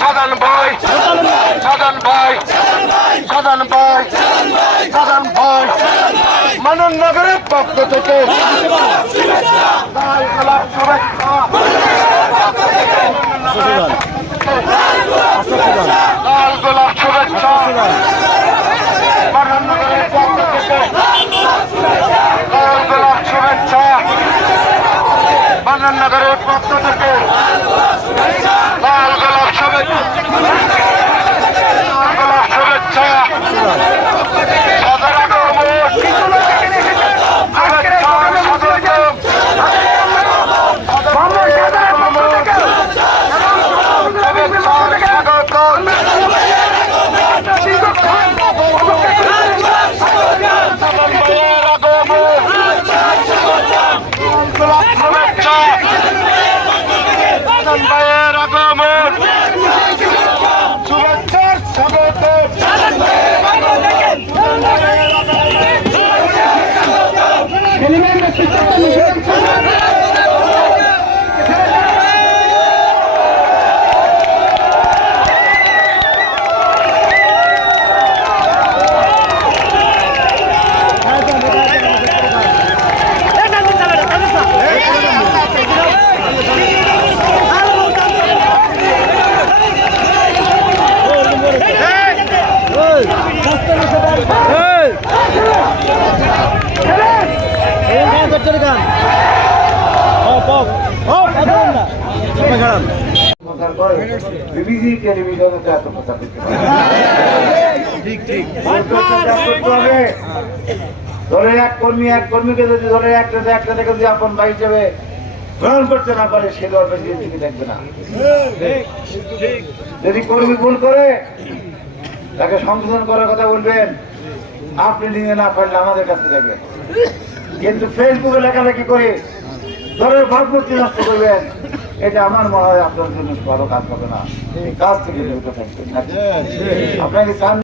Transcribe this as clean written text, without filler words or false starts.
সাধারণ ভাই সাধারণ ভাই সাধারণ ভাই সাধারণ ভাই মানবনগরের পক্ষ থেকে লাল গোলাপ শুভেচ্ছা লাল গোলাপ শুভেচ্ছা মানবনগরের পক্ষ থেকে লাল গোলাপ শুভেচ্ছা মানবনগরের পক্ষ থেকে লাল গোলাপ শুভেচ্ছা লাল গোলাপ শুভেচ্ছা সাধারণ ভাইয়ের আগমন শুভেচ্ছার স্বাগত দলের এক কর্মীকে যদি দলের একটা থেকে যদি আপন ভাই হিসেবে গ্রহণ করতে না পারে সে দল বিএনপিকে দেখবে না। যদি কর্মী ভুল করে তাকে সংশোধন করার কথা বলবেন, আপনি নিয়ে না পারলে আমাদের কাছে দেখবেন। কিন্তু ফেসবুকে লেখালেখি করে দলের ভাবমূর্তি নষ্ট করবেন, এটা আমার মনে হয় আপনার জন্য ভালো কাজ হবে না। এই কাজ থেকে বিরত থাকবেন। আপনাকে